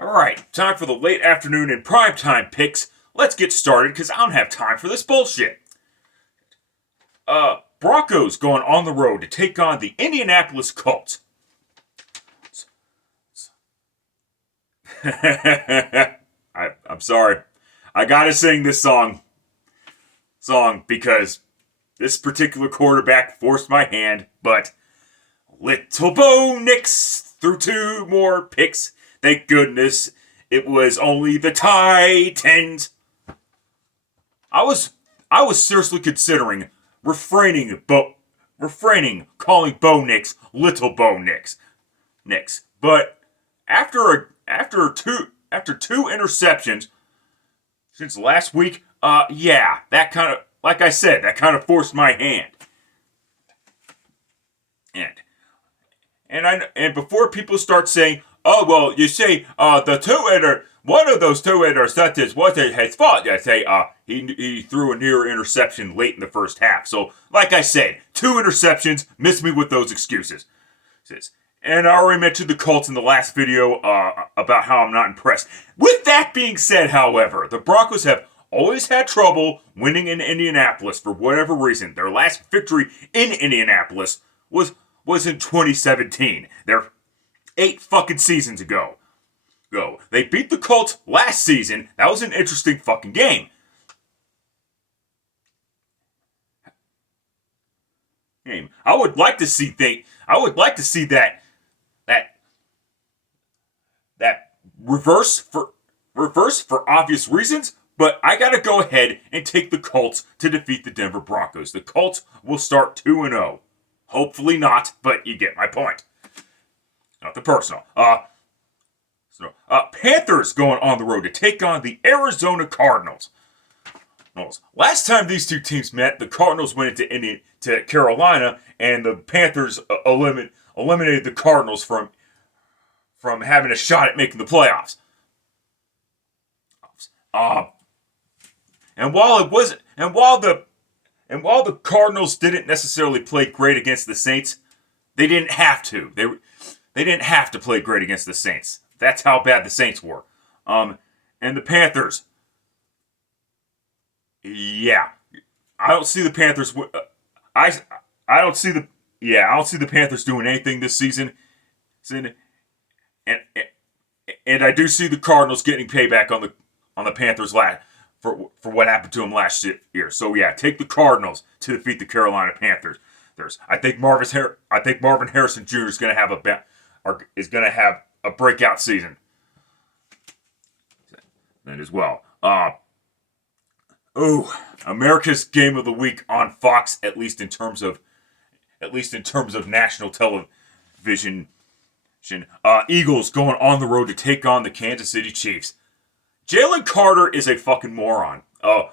Alright, time for the late afternoon and primetime picks. Let's get started because I don't have time for this bullshit. Broncos going on the road to take on the Indianapolis Colts. I'm sorry. I gotta sing this song because this particular quarterback forced my hand, but Little Bo Nix threw two more picks. Thank goodness it was only the Titans. I was seriously considering refraining calling Bo Nix Little Bo Nix. But after two interceptions since last week, that kind of, like I said, that kind of forced my hand. And before people start saying, oh well, you say one of those two interceptions wasn't his fault. I say he threw a near interception late in the first half. So like I said, two interceptions. Miss me with those excuses. And I already mentioned the Colts in the last video about how I'm not impressed. With that being said, however, the Broncos have always had trouble winning in Indianapolis for whatever reason. Their last victory in Indianapolis was in 2017. They're 8 fucking seasons ago. They beat the Colts last season. That was an interesting fucking game. I would like to see that reverse for obvious reasons, but I gotta go ahead and take the Colts to defeat the Denver Broncos. The Colts will start 2-0. Hopefully not, but you get my point. Nothing personal. Panthers going on the road to take on the Arizona Cardinals. Last time these two teams met, the Cardinals went to Carolina, and the Panthers eliminated the Cardinals from having a shot at making the playoffs. And while the Cardinals didn't necessarily play great against the Saints, they didn't have to. They didn't have to play great against the Saints. That's how bad the Saints were. And the Panthers, I don't see the Panthers. I don't see the Panthers doing anything this season. And I do see the Cardinals getting payback on the Panthers for what happened to them last year. So yeah, take the Cardinals to defeat the Carolina Panthers. I think Marvin Harrison Jr. is going to have a breakout season. And as well. America's Game of the Week on Fox, at least in terms of national television. Eagles going on the road to take on the Kansas City Chiefs. Jalen Carter is a fucking moron. On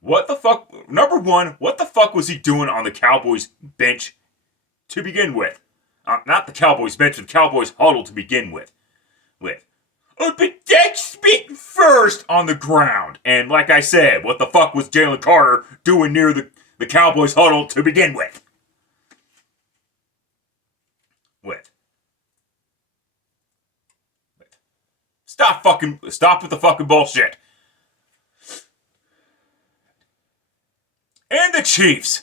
what the fuck? Number one, what the fuck was he doing on the Cowboys bench to begin with? Not the Cowboys bench, the Cowboys huddle to begin with. But that's speak first on the ground. And like I said, what the fuck was Jalen Carter doing near the Cowboys huddle to begin with? Stop with the fucking bullshit. And the Chiefs.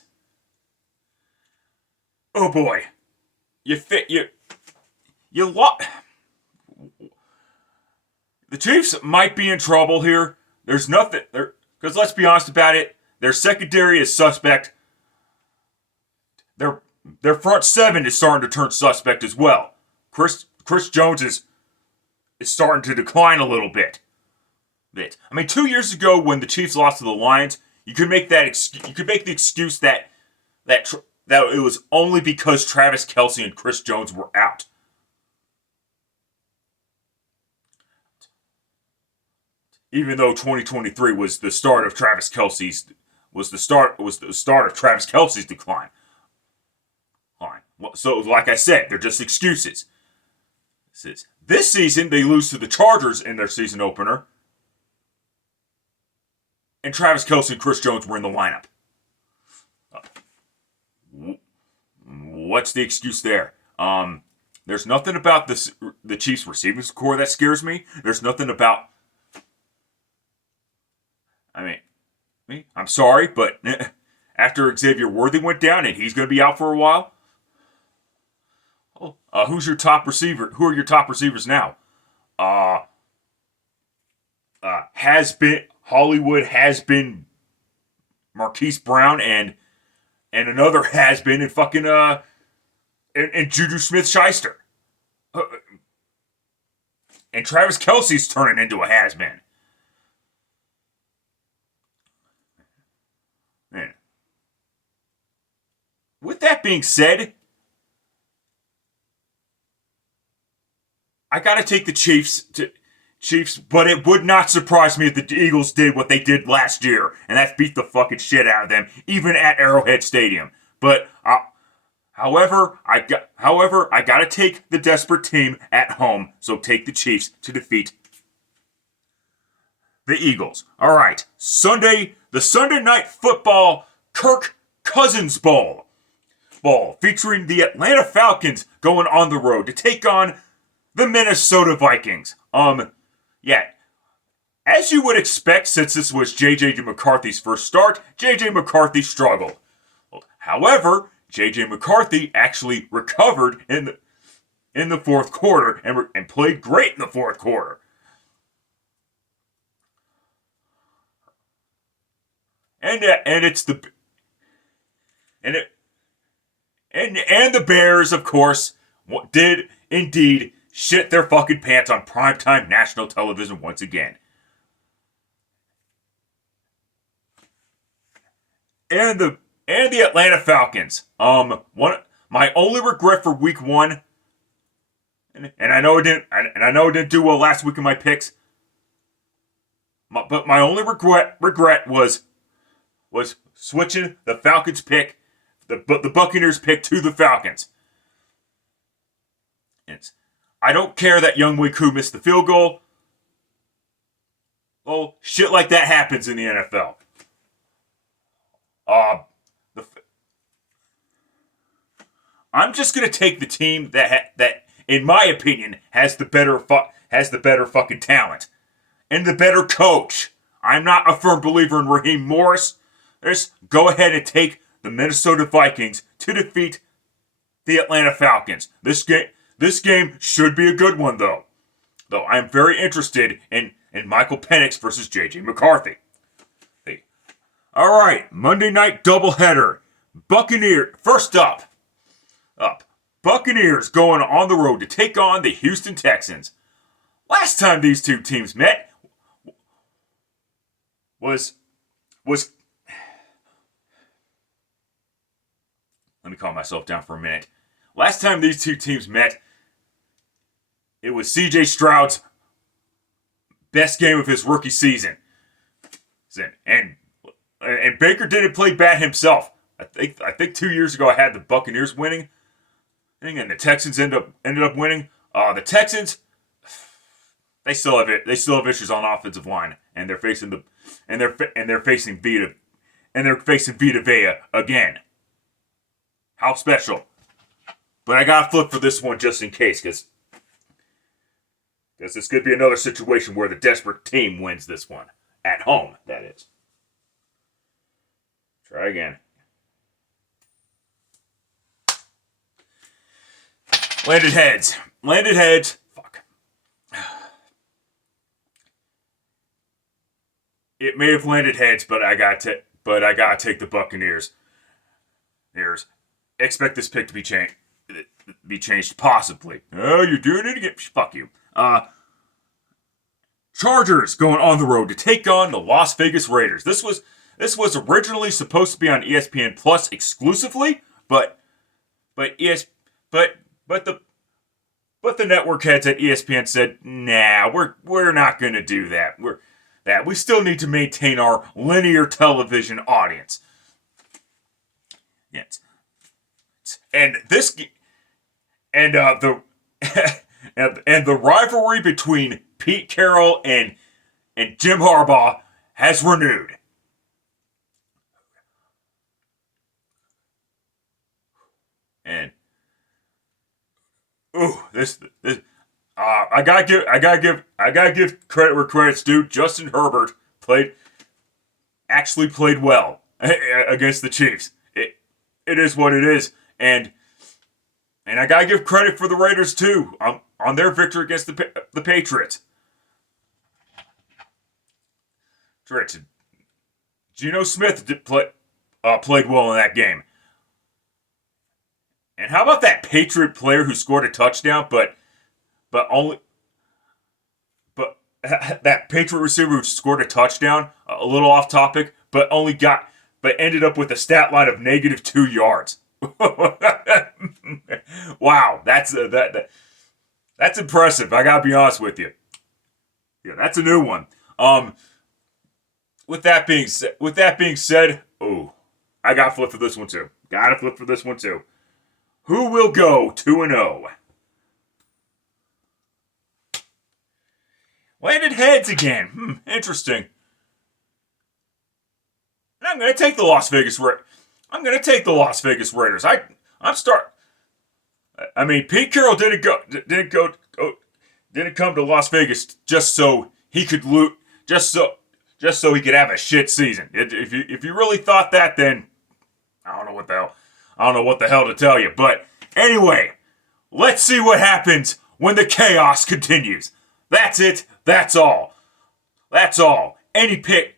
Oh boy. The Chiefs might be in trouble here. There's nothing there, because let's be honest about it, their secondary is suspect. Their front seven is starting to turn suspect as well. Chris Jones is starting to decline a little bit. I mean, 2 years ago when the Chiefs lost to the Lions, you could make the excuse that it was only because Travis Kelce and Chris Jones were out. Even though 2023 was the start of Travis Kelce's decline. So, like I said, they're just excuses. This season, they lose to the Chargers in their season opener, and Travis Kelce and Chris Jones were in the lineup. What's the excuse there? There's nothing about the Chiefs receiving core that scares me. There's nothing about. I mean, I'm sorry, but after Xavier Worthy went down and he's going to be out for a while. Who's your top receiver? Who are your top receivers now? Has been Hollywood, has been Marquise Brown, and another has been in fucking and Juju Smith-Schuster. And Travis Kelce's turning into a has-been. Man. With that being said, I gotta take the Chiefs, but it would not surprise me if the Eagles did what they did last year, and that's beat the fucking shit out of them, even at Arrowhead Stadium. But however, I gotta take the desperate team at home, so take the Chiefs to defeat the Eagles. All right, the Sunday Night Football Kirk Cousins Bowl, featuring the Atlanta Falcons going on the road to take on the Minnesota Vikings. Yeah, as you would expect, since this was J.J. McCarthy's first start, J.J. McCarthy struggled. However, J.J. McCarthy actually recovered in the fourth quarter and played great in the fourth quarter. And the Bears, of course, did indeed shit their fucking pants on primetime national television once again. And the Atlanta Falcons. My only regret for week one, and I know it didn't do well last week in my picks. But my only regret was switching the Falcons pick, the Buccaneers pick to the Falcons. I don't care that Younghoe Koo missed the field goal. Oh, shit like that happens in the NFL. I'm just gonna take the team that in my opinion has the better fucking talent and the better coach. I'm not a firm believer in Raheem Morris. Just go ahead and take the Minnesota Vikings to defeat the Atlanta Falcons. This game should be a good one, though. Though I am very interested in Michael Penix versus J.J. McCarthy. Hey. All right, Monday night doubleheader. First up. Buccaneers going on the road to take on the Houston Texans. Last time these two teams met was let me calm myself down for a minute. Last time these two teams met, it was C.J. Stroud's best game of his rookie season. And Baker didn't play bad himself. I think 2 years ago I had the Buccaneers winning, and the Texans ended up winning. The Texans, they still have issues on offensive line, and they're facing Vita Vea again. How special? But I gotta flip for this one just in case, because this could be another situation where the desperate team wins this one at home. That is. Try again. Landed heads. Fuck. It may have landed heads, but I gotta take the Buccaneers. Expect this pick to be changed possibly. Oh, you're doing it again. Fuck you. Chargers going on the road to take on the Las Vegas Raiders. This was originally supposed to be on ESPN Plus exclusively, but the network heads at ESPN said, "Nah, we're not going to do that. We still need to maintain our linear television audience." Yes. And the rivalry between Pete Carroll and Jim Harbaugh has renewed. And ooh, this I gotta give credit where credit's due. Justin Herbert actually played well against the Chiefs. It is what it is, and I gotta give credit for the Raiders too on their victory against the Patriots. Geno Smith played well in that game. And how about that Patriot player who scored a touchdown, but only but that Patriot receiver who scored a touchdown, a little off topic, but ended up with a stat line of -2 yards. Wow, that's impressive. I gotta be honest with you. Yeah, that's a new one. With that being said, oh, I got to flip for this one too. Who will go 2-0? Landed heads again. Interesting. And I'm going to take the Las Vegas Raiders. Pete Carroll didn't come to Las Vegas just so he could loot, just so he could have a shit season. If you really thought that, then I don't know what the hell to tell you. But anyway, let's see what happens when the chaos continues. That's it. That's all. Any pick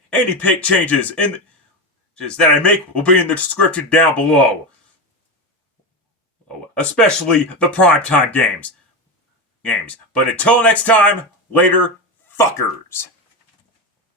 changes that I make will be in the description down below. Especially the primetime games. But until next time, later, fuckers.